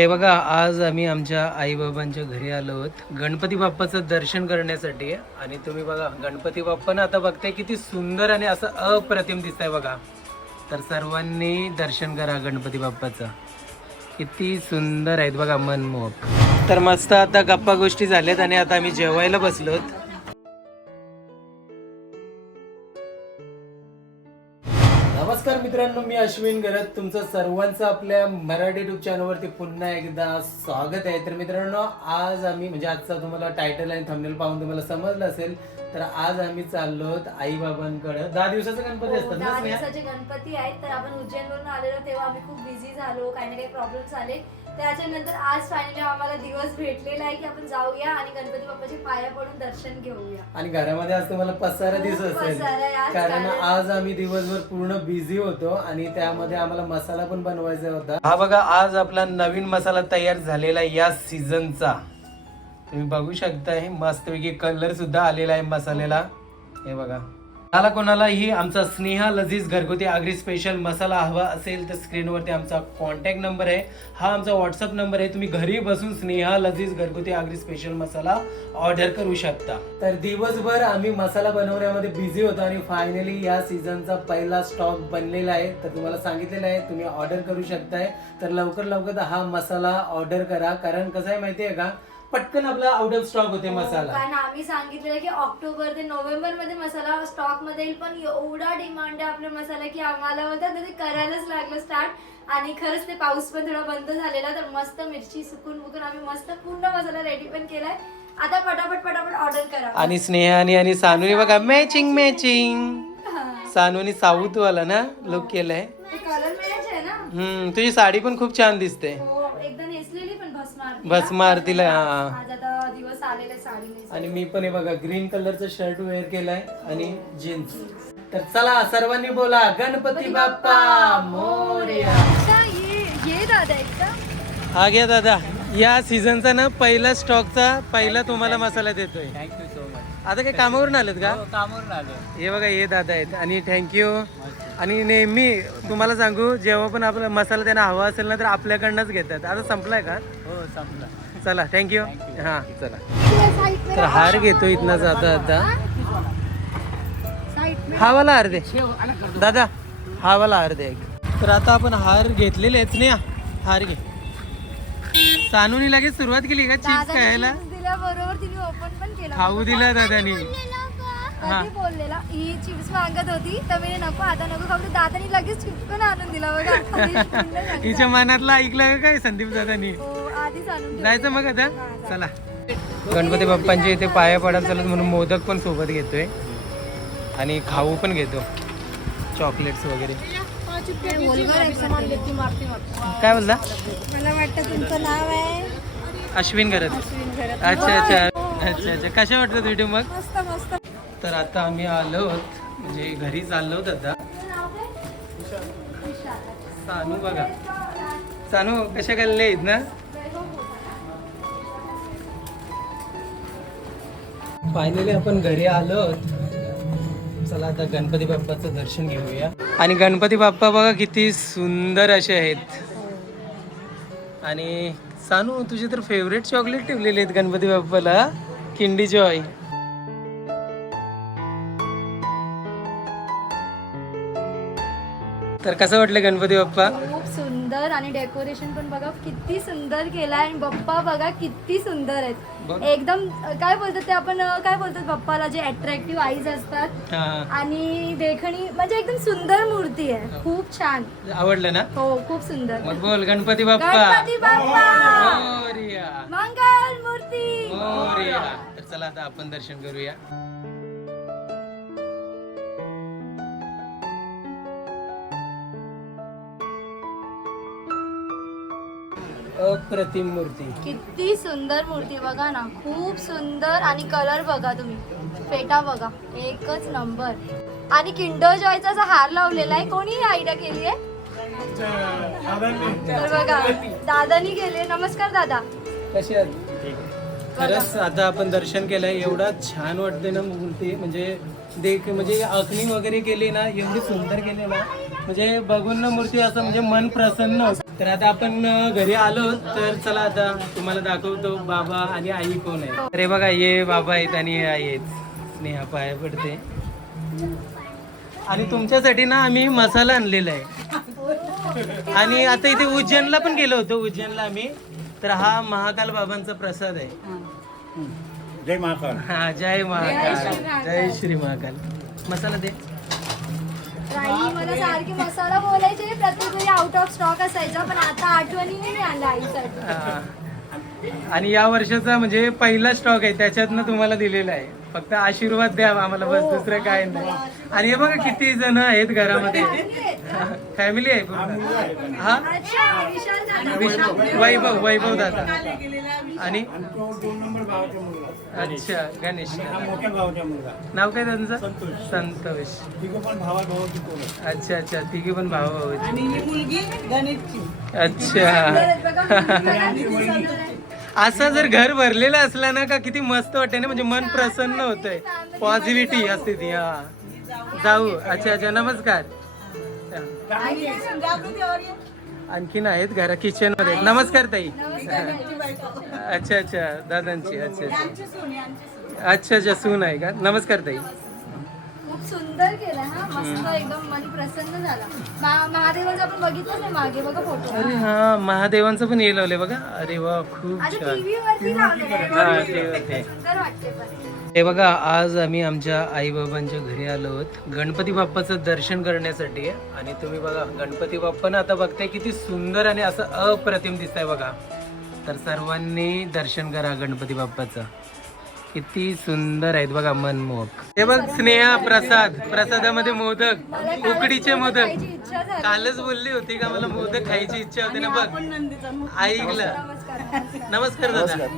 हे बघा आज आम्ही आमच्या आईबाबांच्या घरी आलो आहोत. गणपती बाप्पाचं दर्शन करण्यासाठी. आणि तुम्ही बघा गणपती बाप्पा ना आता बघताय किती सुंदर आणि असं अप्रतिम दिसतंय बघा. तर सर्वांनी दर्शन करा गणपती बाप्पाचं. किती सुंदर आहेत बघा मनमोहक. तर मस्त आता गप्पा गोष्टी झाल्यात आणि आता आम्ही जेवायला बसलोत. मित्रांनो मी अश्विन गरत तुमचं सर्वांचं आपल्या मराठी युट्यूब चॅनलवरती पुन्हा एकदा स्वागत आहे. तर मित्रांनो आज आम्ही म्हणजे आजचा तुम्हाला टायटल आणि थंबनेल पाहून तुम्हाला समजलं असेल तर आज आम्ही चाललो आई बाबांकडे दहा दिवसाचा गणपती असतात ना हो, दहा स्नेहा? दिवसाचे गणपती आहेत तर आपण उज्जैनवरून आलेलो तेव्हा आम्ही खूप बिझी झालो काही ना काही प्रॉब्लेम्स आले त्याच्यानंतर आज फायनली आम्हाला दिवस भेटलेला आहे की आपण जाऊया आणि गणपती बाप्पाचे पाया पडून दर्शन घेऊया. आणि घरामध्ये आज तुम्हाला पसारा खूप दिसत असेल. पसारा आहे आज, कारण कारण- आज आम्ही दिवसभर पूर्ण बिझी होतो आणि त्यामध्ये आम्हाला मसाला पण बनवायचा होता. हा बघा आज आपला नवीन मसाला तयार झालेला आहे या सीझनचा तुम्ही बघू शकताय मस्तपैकी कलर सुद्धा आलेला आहे मसाल्याला. हे बघा. मला कोणालाही आमचा स्नेहा लजीज घरगुती आगरी स्पेशल मसाला हवा असेल तर स्क्रीनवरती आमचा कॉन्टॅक्ट नंबर आहे. हा आमचा व्हॉट्सअप नंबर आहे. तुम्ही घरी बसून स्नेहा लजीज घरगुती आगरी स्पेशल मसाला ऑर्डर करू शकता. तर दिवसभर आम्ही मसाला बनवण्यामध्ये बिझी होतो आणि फायनली या सीझनचा पहिला स्टॉक बनलेला आहे. तर तुम्हाला सांगितलेलं आहे तुम्ही ऑर्डर करू शकताय. तर लवकर लवकर हा मसाला ऑर्डर करा. कारण कसं आहे माहिती आहे का? पटकन आपला आउट ऑफ स्टॉक होते मसाला. कारण आम्ही सांगितलेलं की ऑक्टोबर ते नोव्हेंबरमध्ये मसाला स्टॉकमध्ये येईल पण एवढा डिमांड आहे आपल्या मसाला की आम्हाला बोलतात ते करायलाच लागलं स्टार्ट आणि खरंच ते पाऊस पण थोडा बंद झालेला तर मस्त मिरची सुकून बुकून आम्ही मस्त पूर्ण मसाला रेडी पण केलाय. आता पटापट पटापट ऑर्डर करा. आणि स्नेहानी आणि सानूनी बघा मॅचिंग मॅचिंग सानूनी साऊथ वाला ना लुक केलाय. कलर मॅच आहे ना? हम्म तुझी साडी पण खूप छान दिसते. हो भस्म आरतीला, हा. आज आता दिवस आलेले साडी नेसली. आणि मी पण हे बघा ग्रीन कलरचं शर्ट वेअर केलाय आणि जीन्स तर चला सर्वांनी बोला गणपती बाप्पा मोरया. एकदा ये ये दादा एकदा. हा घ्या दादा. या सीझनचा ना पहिला स्टॉकचा पहिला तुम्हाला मसाला देतोय. थँक्यू सो मच आता काय कामावरून आलेत का? कामावरून आलो हे बघा हे दादा आहेत. आणि थँक्यू आणि नेहमी तुम्हाला सांगू जेव्हा पण आपला मसाला त्यांना हवा असेल ना तर आपल्याकडनंच घेतात. आता संपलाय का? हो संपला. चला थँक्यू हा. चला. तर हार घेतो इथनं जाता आता. हा वाला हार दे. दादा हा वाला हार दे. तर आता आपण हार घेतलेले आहेत नाही हार घे. सानूनी लगेच सुरुवात केली का? चिप्स खायला? दिल्याबरोबर तिने ओपन पण केला. खाऊ दिला दादानी हा. कधी बोललेला? ही चिप्स मागत होती तर मी नको आता नको खाऊ. तर दादानी लगेच चिप्स पण आणून दिला बघा. आधीच. हिच्या मनातलं ऐकलं का काय संदीप दादानी? हो, आधीच आणून ठेवलं. जायचं मग आता? चला. गणपती बाप्पांचे इथे पाया पडायला चालत म्हणून मोदक पण सोबत घेतोय. आणि खाऊ पण घेतो. चॉकलेट्स वगैरे. काय बोलता मला वाटतं तुमचं नाव आहे. अश्विन करत अच्छा अच्छा. अच्छा अच्छा. कशा वाटतात व्हिडिओ मग? मस्त मस्त. तर आता आम्ही आलो म्हणजे घरी चाललो दादा आता. सानू बघा. सानू कशा गेलेले आहेत ना? फायनली आपण घरी आलो चला आता गणपती बाप्पाचं दर्शन घेऊया. आणि गणपती बाप्पा बघा किती सुंदर असे आहेत. आणि सानू तुझे तर फेवरेट चॉकलेट ठेवलेले आहेत गणपती बाप्पाला. किंडी जॉय तर कसं वाटलं गणपती बाप्पा? खूप सुंदर आणि डेकोरेशन पण बघा किती सुंदर केलाय. आणि बाप्पा बघा किती सुंदर. आहेत. एकदम काय बोलतात ते आपण काय बोलतात बाप्पाला जे अट्रॅक्टिव्ह आईज असतात. आणि देखणी म्हणजे एकदम सुंदर मूर्ती आहे. खूप छान. आवडलं ना? हो खूप सुंदर. मग बोल गणपती बाप्पा. गणपती बाप्पा! मंगल मूर्ती! तर चला आता आपण दर्शन करूया. अप्रतिम मूर्ती. किती सुंदर मूर्ती बघा ना. खूप सुंदर आणि कलर बघा तुम्ही. फेटा बघा. एकच नंबर आणि किंडर जॉयचा असा हार लावलेला आहे. कोणी आयडिया केली आहे? तर बघा दादानी केले. नमस्कार दादा. कशी आहात? खरंच आता आपण दर्शन केलंय. एवढा छान वाटते ना मूर्ती. म्हणजे देख म्हणजे आखणी वगैरे केली ना एवढी सुंदर केली ना. म्हणजे बघून ना मूर्ती असं म्हणजे मन प्रसन्न होतं. तर आता आपण घरी आलो तर चला आता तुम्हाला दाखवतो बाबा आणि आई कोण आहे अरे बघा ये बाबा आहेत आणि हे आई आहेत. स्नेहा पाया पडते. आणि तुमच्यासाठी ना आम्ही मसाला आणलेला आहे. आणि आता इथे उज्जैनला पण गेलो होतो उज्जैनला आम्ही. तर हा महाकाल बाबांचा प्रसाद आहे. जय महाकाल. हा जय महाकाल. जय श्री महाकाल. मसाला दे. मला सारखे मसाला बोलायचे प्रत्येक वेळी आउट ऑफ स्टॉक असायचा पण आता आठवणीने मी आणला आईसाठी. हा. आणि या वर्षाचा म्हणजे पहिला स्टॉक आहे त्याच्यातनं तुम्हाला दिलेला आहे. फक्त आशीर्वाद द्या आम्हाला बस दुसरं काय नाही. आणि हे बघा किती जण आहेत घरामध्ये. फॅमिली आहे पूर्ण. हा? अच्छा विशाल दादा. विश- वैभव वैभव दादा. आणि आणि तो दोन नंबर भावाचा मुलगा. अच्छा गणेश हा मोठ्या भावाचा मुलगा. नाव काय त्यांचं? संतोष. संतोष. तिघं पण भावा. अच्छा अच्छा तिघी पण भाऊ भाऊ आणि ही मुलगी गणेशची. अच्छा. मुलगी आहे. असं जर घर भरलेलं असलं ना का किती मस्त वाटते ना म्हणजे मन प्रसन्न होतंय. पॉझिटिव्हिटी असते ती हा. जाऊ. अच्छा अच्छा नमस्कार. आणि जागृती. आणखीन आहेत घरा किचनमध्ये नमस्कार ताई. अच्छा अच्छा. दादांची अच्छा अच्छा. अच्छा अच्छा. सून आहे का? नमस्कार ताई. खूप सुंदर केलं हा. मस्त एकदम मन प्रसन्न झाला. महादेवाचं आपण बघितलं नाही मागे बघा फोटो अरे हा. महादेवांचं पण हे बघा. अरे वा. खूप छान. टीव्ही वरती लावलेलं आहे. सुंदर वाटते पण. हे बघा आज आम्ही आमच्या आईबाबांच्या घरी आलो आहोत. गणपती बाप्पाचं दर्शन करण्यासाठी. आणि तुम्ही बघा गणपती बाप्पा आता बघताय किती सुंदर आणि असं अप्रतिम दिसतंय बघा. तर सर्वांनी दर्शन करा गणपती बाप्पाचं. किती सुंदर आहेत बघा मनमोहक. हे बघ स्नेहा प्रसाद. प्रसादामध्ये मोदक. उकडीचे मोदक. कालच बोलली होती का मला मोदक खायची इच्छा होती ना बघ. ऐकलं. नमस्कार नमस्कार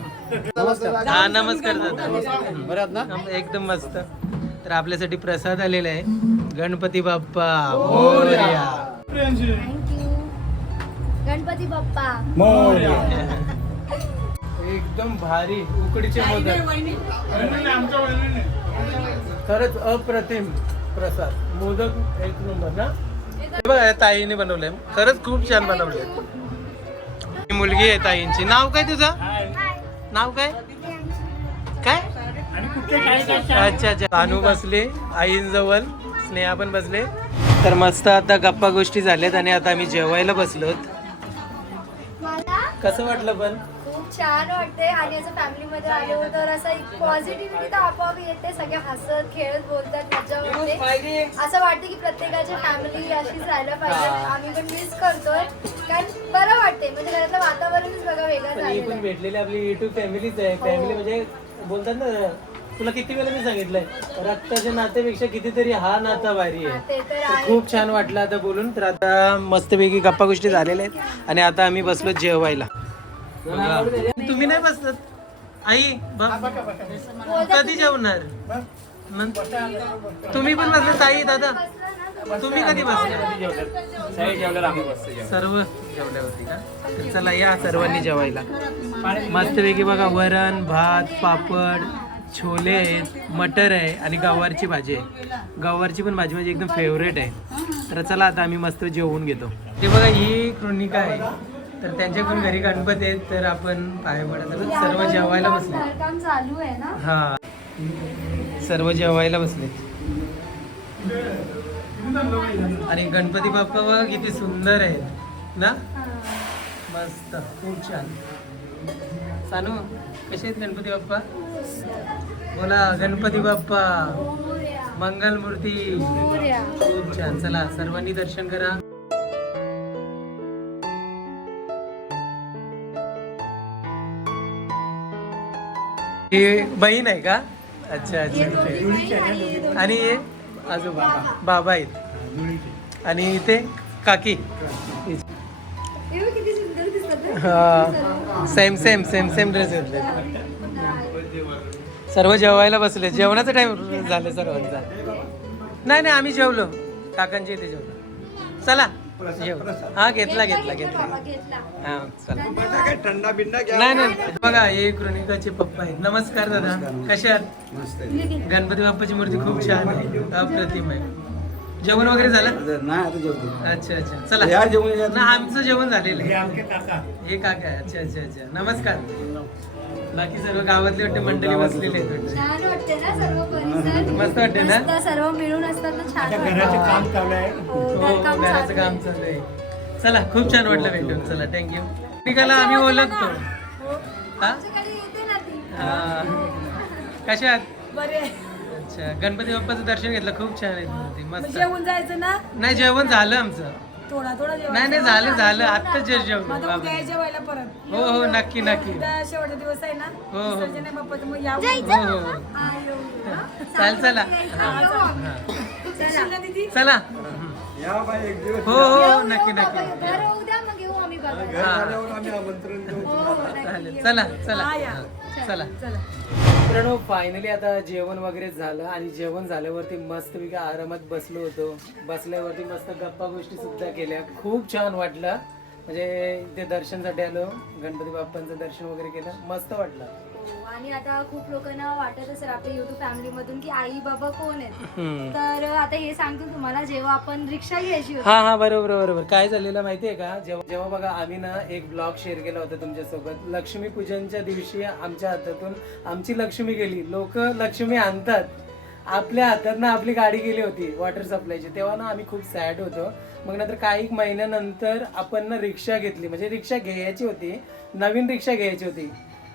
नमस्कार. दादा हा नमस्कार दादा. एकदम मस्त. तर आपल्यासाठी प्रसाद आलेला आहे. गणपती बाप्पा. गणपती बाप्पा. मोरया. एकदम भारी. उकडीचे मोदक. खरंच अप्रतिम प्रसाद. मोदक एक नंबर ना? हे बघा ताईने बनवलंय. खरंच खूप छान बनवलंय. मुलगी आहे ताईंची. नाव काय तुझं? नाव काय? काय? अच्छा अच्छा. अनु बसले आईंजवळ. स्नेहा पण बसले. तर मस्त आता गप्पा गोष्टी झाल्यात आणि आता आम्ही जेवायला बसलोत. मला कसं वाटलं पण? खूप छान वाटते. आणि असं फॅमिलीमध्ये आलो तर असं एक पॉझिटिव्हिटी तर आपोआप येते. सगळे हसत खेळत बोलतात मजा वाटते असं वाटतं की प्रत्येकाची फॅमिली अशीच राहायला पाहिजे. आम्ही पण मिस करतोय. कारण बरं वाटते म्हणजे घरातलं वातावरणच बघा वेगळं ही आहे. भेटलेली आपली युट्यूब फॅमिलीच आहे. फॅमिली म्हणजे बोलतात ना तुला किती वेळा मी सांगितलंय रक्ताच्या नात्यापेक्षा कितीतरी हा नाता भारी हा, आहे तर आहे. खूप छान वाटलं आता बोलून. तर आता मस्तपैकी गप्पा गोष्टी झालेल्या आहेत. आणि आता आम्ही बसलो जेवायला. तुम्ही नाही बसत आई बघ. कधी जेवणार? तुम्ही पण बसले आई दादा. तुम्ही कधी बसले सर्व जेवल्यावरती का? चला या सर्वांनी जेवायला. मस्तपैकी बघा वरण भात पापड छोले आहेत मटर आहे आणि गवारची भाजी आहे. गवारची पण भाजी माझी एकदम फेवरेट आहे. तर चला आता आम्ही मस्त जेवून घेतो. ते बघा ही कृणिका आहे. तर त्यांच्या पण घरी गणपती आहेत तर आपण पाय पडत आहोत. सर्व जेवायला बसले. काम चालू आहे ना? हा. सर्व जेवायला बसलेत आणि गणपती बाप्पा बघा किती सुंदर आहेत ना. मस्त खूप छान. सानू कसे आहेत गणपती बाप्पा? बोला गणपती बाप्पा. मोरया. मंगल मूर्ती मोरया. खूप छान. चला सर्वांनी दर्शन करा. ही बहीण आहे का? अच्छा अच्छा. आणि आजोबा बाबा आहेत. आणि इथे काकी. हे. हा. Same same same same dress घेतले सर्व जेवायला बसले. जेवणाचा टाइम झालं सर्वांचा. नाही नाही आम्ही जेवलो. काकांची इथे जेवलो. चला. जेव हा घेतला घेतला घेतला हा चला. थंडा बिंडा नाही नाही बघा हे कृणिकाचे पप्पा आहेत. नमस्कार दादा. कशा आहात? मस्त गणपती बाप्पाची मूर्ती खूप छान आहे. अप्रतिम आहे. जेवण वगैरे झालं? नाही आता जेवतो. अच्छा अच्छा. चला. या जेवण या. ना आमचं जेवण झालेलं हे आहे आमचे काका. हे काका आहे. अच्छा अच्छा अच्छा. नमस्कार. बाकी सर्व गावातले वाटते मंडळी बसलेले आहेत वाटतं. छान वाटते ना सर्व परिसर? मस्त वाटते ना? मस्त सर्व मिळून असतात ना छान आता घराचं वाटतं. काम चालू आहे. हो, हो घराचं चालू काम आहे. चालू आहे. चला खूप छान वाटलं भेटून. चला थँक्यू निकाला आम्ही ओळखतो. हा. आमच्याकडे येते ना ती. हा. कशा आहात? बरे. अच्छा गणपती बाप्पाचं दर्शन घेतलं. खूप छान आहे. मस्त. जेवून जायचं ना? नाही जेवण झालं आमचं. थोडा थोडा जेवण नाही नाही झालं झालं. जेवण मग उद्या बाबा जेवायला परत? हो हो नक्की नक्की. शेवटचा दिवस आहे ना? हो, हो. विसर्जन आहे बाप्पाचं मग या हो हो. चाल चला. हा, हा. चला दीदी? चला. या बाई एक दिवस हो हो नक्की नक्की. हो, हो. चला चला. हा. हा, चला. चला. मित्रांनो फायनली आता जेवण वगैरे झालं आणि जेवण झाल्यावरती मस्तपैकी आरामात बसलो होतो. बसल्यावरती मस्त गप्पा गोष्टी सुद्धा केल्या. खूप छान वाटलं. म्हणजे ते दर्शनसाठी आलो. गणपती बाप्पांचं दर्शन वगैरे केलं. मस्त वाटलं. हो, आणि आता खूप लोकांना वाटत असेल आपल्या युट्यूब फॅमिली मधून की आई बाबा कोण आहेत? हम्म. तर आता हे सांगतो तुम्हाला जेव्हा आपण रिक्षा घ्यायची होती हा हा बरोबर बरोबर. काय झालेलं माहितीये का? जेव्हा जेव्हा बघा आम्ही ना एक ब्लॉग शेअर केला होता तुमच्यासोबत. लक्ष्मी पूजनच्या दिवशी आमच्या हातातून आमची लक्ष्मी गेली. लोक लक्ष्मी आणतात. आपल्या हातात ना आपली गाडी गेली होती वॉटर सप्लायची तेव्हा ना आम्ही खूप सॅड होतो. मग नंतर काही महिन्यानंतर आपण ना रिक्षा घेतली. म्हणजे रिक्षा घ्यायची होती. नवीन रिक्षा घ्यायची होती.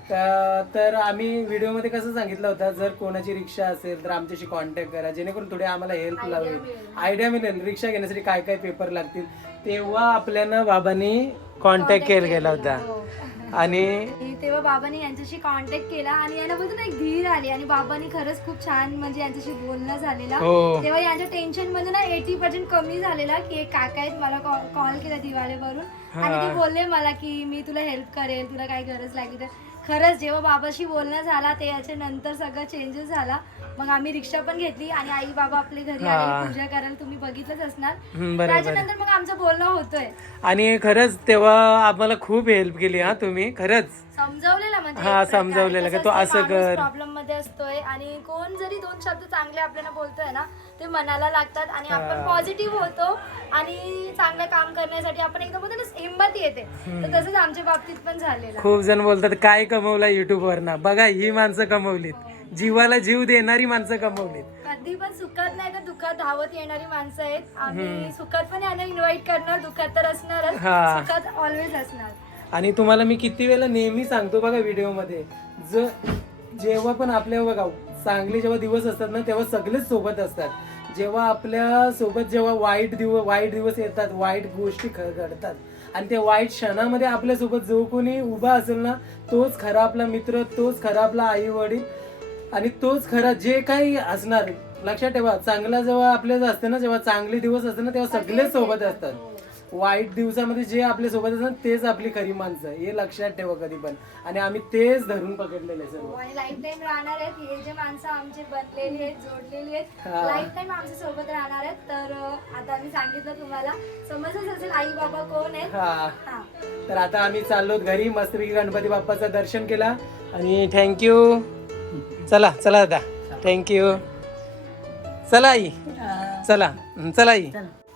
तर आम्ही व्हिडिओमध्ये कसं सांगितलं होतं जर कोणाची रिक्षा असेल तर आमच्याशी कॉन्टॅक्ट करा. जेणेकरून थोडी आम्हाला हेल्प मिळेल. आयडिया मिळेल. रिक्षा घेण्यासाठी काय काय पेपर लागतील? तेव्हा आपल्याला बाबांनी कॉन्टॅक्ट केला गेला होता. हो. आणि आणि तेव्हा बाबांनी यांच्याशी कॉन्टॅक्ट केला आणि यांना बोलतो ना एक धीर आली आणि बाबांनी खरंच खूप छान म्हणजे यांच्याशी बोलणं झालेलं. हो. तेव्हा यांच्या टेन्शनमध्ये ना एटी पर्सेंट कमी झालेला की एक काका आहेत मला कॉल केला दिवाळीवरून. आणि ते बोलले मला की मी तुला हेल्प करेल तुला काय गरज लागली तर. खरंच जेव्हा बाबाशी बोलणं झाला ते याच्या नंतर सगळं चेंजेस झाला. मग आम्ही रिक्षा पण घेतली आणि आई बाबा आपले घरी हा. आले पूजा करायला तुम्ही बघितलंच असणार. हम्म, बरोबर. त्याच्यानंतर मग आमचं बोलणं होतोय. आणि खरंच तेव्हा आम्हाला खूप हेल्प केली हा तुम्ही. खरंच. समजावलेलं म्हणजे हा, समजावलेलं का तू असं कर. प्रॉब्लेममध्ये असतोय आणि कोण जरी दोन शब्द चांगले आपल्याला बोलतोय ना ते मनाला लागतात आणि आपण पॉझिटिव्ह होतो. आणि चांगलं काम करण्यासाठी आपण एकदम बोलतो ना हिंमत येते. तर तसंच आमच्या बाबतीत पण झालेलं. खूप जण बोलतात काय कमवला युट्यूब वर ना? बघा ही माणसं कमवलीत. जीवाला जीव देणारी माणसं कमवलीत. कधी पण सुखात नाही तर दुःखात धावत येणारी माणसं आहेत. आम्ही सुखात पण यांना इन्व्हाइट करणार दुःखात तर असणारच. हा. सुखात ऑलवेज असणार. आणि तुम्हाला मी किती वेळा नेहमी सांगतो बघा व्हिडिओमध्ये ज जेव्हा पण आपल्या बघा चांगले जेव्हा दिवस असतात ना तेव्हा सगळेच सोबत असतात. जेव्हा आपल्यासोबत जेव्हा वाईट दिवस वाईट दिवस येतात वाईट गोष्टी घडतात. आणि त्या वाईट क्षणामध्ये आपल्यासोबत जो कोणी उभा असेल ना तोच खरा आपला मित्र तोच खरा आपला आई वडील आणि तोच खरा जे काही असणार लक्षात ठेवा चांगला जेव्हा आपल्या असतं ना जेव्हा चांगले दिवस असतात ना तेव्हा सगळेच सोबत असतात. वाईट दिवसामध्ये जे आपल्यासोबत असतात तेच आपली खरी माणसं. हे लक्षात ठेवा कधी पण. आणि आम्ही तेच धरून पकडलेले सर्व. हो, आणि लाईफ टाईम राहणार आहेत. हे जे माणसं आमचे बनलेली आहेत जोडलेली आहेत हा. लाईफ टाईम आमच्यासोबत राहणार आहेत. तर अं, आता मी सांगितलं तुम्हाला समजच असेल आई बाबा कोण आहेत. हा. हा. तर आता आम्ही चाललो घरी. मस्तपैकी गणपती बाप्पाचं दर्शन केला. आणि थँक्यू चला चला दादा थँक्यू चला आई. चला. चला आई.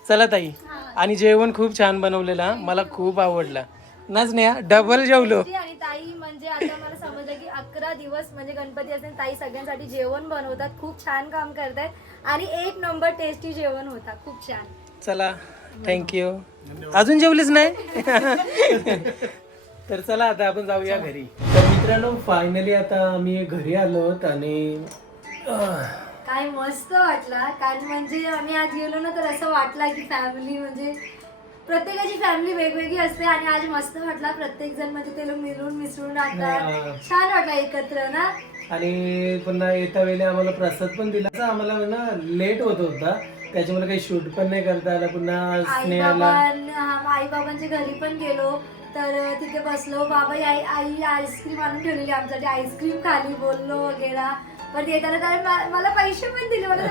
चला ताई. आणि जेवण खूप छान बनवलेलं. मला खूप आवडलं. नाच नाही डबल जेवलो. आणि ताई म्हणजे आता मला समजलं की अकरा दिवस म्हणजे गणपती असेल ताई सगळ्यांसाठी जेवण बनवतात खूप छान काम करतायत आणि एक नंबर टेस्टी जेवण होता खूप छान. चला थँक्यू अजून जेवलीच नाही? तर चला आता आपण जाऊया घरी. तर मित्रांनो फायनली आता आम्ही घरी आलो आणि काय मस्त वाटला. कारण म्हणजे आम्ही आज गेलो ना तर असं वाटला की फॅमिली म्हणजे प्रत्येकाची फॅमिली वेगवेगळी असते आणि आज मस्त वाटला. प्रत्येक जण म्हणजे ते लोक मिळून मिसळून. राहतात छान वाटला एकत्र ना. आणि पुन्हा येत्या वेळी आम्हाला प्रसाद पण दिला. आम्हाला ना लेट होत होता. त्याच्यामुळे काही शूट पण नाही करता आला. पुन्हा स्नेहाला आई बाबांच्या घरी पण गेलो. तर तिथे बसलो. बाबा आई आई आईस्क्रीम आणून ठेवलेली आमच्यासाठी. आईस्क्रीम खाली बोललो वगैरे. पण येताना मला पैसे पण दिले. मला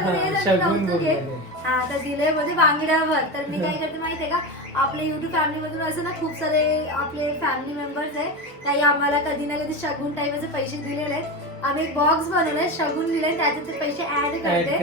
तर दिले मध्ये बांगड्यावर. तर मी काय करते माहितीये का? आपले युट्यूब फॅमिलीमधून असं ना खूप सारे आपले फॅमिली मेंबर्स आहे काही आम्हाला कधी ना कधी शगुन टाईप पैसे दिलेले आहेत. आम्ही एक बॉक्स बनवलाय शगुन दिले त्याच्यात ते पैसे ऍड करते.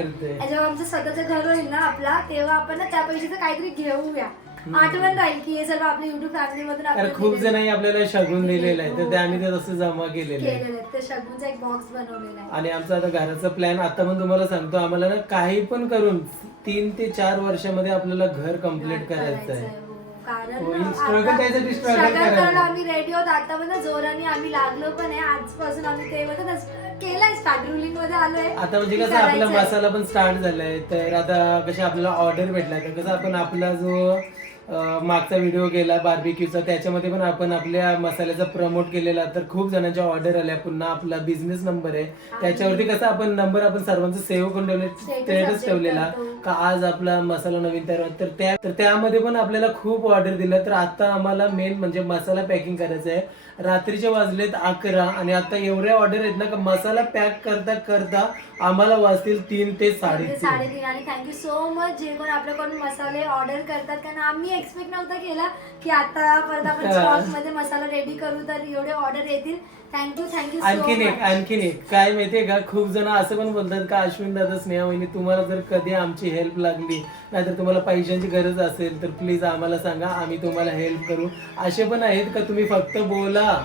जेव्हा आमचं स्वतःचं घर होईल ना आपला तेव्हा आपण ना त्या पैशाचं काहीतरी घेऊया. आठवण राहील की हे सर्व आपल्या युट्यूब फॅमिली मधून कारण खूप दिलेलं. जणांनी आपल्याला शगून दिलेलं आहे तर ते आम्ही ते तसं जमा केलेलं आहे केलेलं आहे शगुनचा एक बॉक्स बनवलेला आहे. आणि आमचा आता घराचा प्लॅन आता पण तुम्हाला सांगतो आम्हाला ना काही पण करून तीन ते चार वर्षामध्ये आपल्याला घर कंप्लीट करायचं आहे हो. कारण हो, ना struggle आता त्यासाठी struggle struggle करायचं. करून आम्ही रेडी होत आता ना जोराने आम्ही लागलो पण आहे. आजपासून आम्ही ते म्हणतो ना केलंय. स्टार्ट रुलिंगमध्ये आलोय. आता म्हणजे की कसं आपला करायचंय. मसाला पण स्टार्ट झालाय. तर आता कशी आपल्याला ऑर्डर भेटला तर कसं आपण आपला जो मागचा व्हिडिओ केला बार्बिक्यूचा त्याच्यामध्ये पण आपण आपल्या मसाल्याचा प्रमोट केलेला. तर खूप जणांच्या ऑर्डर आल्या. पुन्हा आपला बिझनेस नंबर आहे. त्याच्यावरती कसं आपण नंबर आपण सर्वांचं सेव्ह करून ठेवले स्टेटस ठेवलेला. का आज आपला मसाला नवीन तयार होत. तर त्या तर त्यामध्ये पण आपल्याला खूप ऑर्डर दिलं. तर आता आम्हाला मेन म्हणजे मसाला पॅकिंग करायचं आहे. रात्रीचे वाजलेत अकरा आणि आता एवढ्या ऑर्डर आहेत ना का मसाला पॅक करता करता आम्हाला वाजतील तीन ते ते साडेतीन. साडेतीन. आणि थँक्यू सो मच जे कोण आपल्याकडून मसाले ऑर्डर करतात. कारण आम्ही एक्सपेक्ट नव्हता केला की आता परत आपण हा. स्टॉकमध्ये मसाला रेडी करू तर एवढे ऑर्डर येतील. थँक्यू थँक्यू आणखीन एक आणखीन एक. काय माहितीये का? खूप जण असं पण बोलतात का अश्विन दादा स्नेहा वहिनी तुम्हाला जर कधी आमची हेल्प लागली नाहीतर तुम्हाला पैशांची गरज असेल तर प्लीज आम्हाला सांगा. आम्ही तुम्हाला हेल्प करू. असे पण आहेत का? तुम्ही फक्त बोला.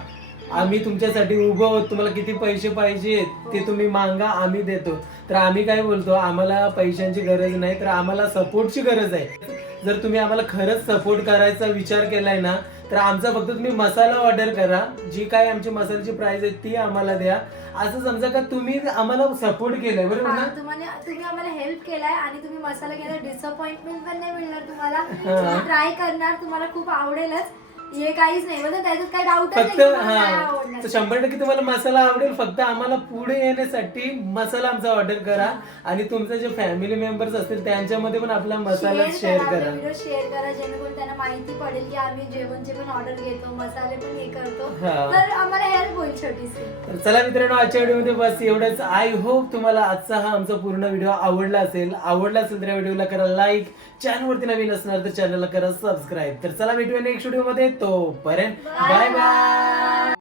आम्ही तुमच्यासाठी उभं आहोत. तुम्हाला किती पैसे पाहिजेत ते तुम्ही मागा आम्ही देतो. तर आम्ही काय बोलतो? आम्हाला पैशांची गरज नाही तर आम्हाला सपोर्टची गरज आहे. जर तुम्ही आम्हाला खरंच सपोर्ट करायचा विचार केलाय ना तर आमचा फक्त तुम्ही मसाला ऑर्डर करा. जी काय आमची मसाल्याची प्राइस आहे ती आम्हाला द्या. असं समजा का तुम्ही आम्हाला सपोर्ट केलाय बरोबर ना? तुम्हाला तुम्ही आम्हाला हेल्प केलाय आणि तुम्ही मसाला केला डिसअपॉइंटमेंट पण नाही मिळणार तुम्हाला. तुम्ही ट्राय करणार तुम्हाला खूप आवडेलच. हे काहीच नाही म्हणजे त्याच्यात काही डाऊटच नाही फक्त हा शंभर टक्के तुम्हाला मसाला आवडेल फक्त आम्हाला पुढे येण्यासाठी मसाला आमचा ऑर्डर करा आणि तुमचे जे फॅमिली मेंबर्स असतील त्यांच्यामध्ये पण आपला मसाला शेअर करा. व्हिडिओ शेअर करा जेणेकरून त्यांना माहिती पडेल की आम्ही जेवणचे पण ऑर्डर घेतो मसाले पण हे करतो. हा. तर आम्हाला हेल्प होईल छोटीशी. तर चला मित्रांनो आजच्या व्हिडिओमध्ये बस एवढंच. आय होप तुम्हाला आजचा हा आमचा पूर्ण व्हिडिओ आवडला असेल. आवडला असेल तर या व्हिडिओला करा लाईक चॅनलवरती नवीन असणार तर चॅनलला करा सबस्क्राईब तर चला भेटूया नेक्स्ट व्हिडिओमध्ये तोपर्यंत बाय बाय.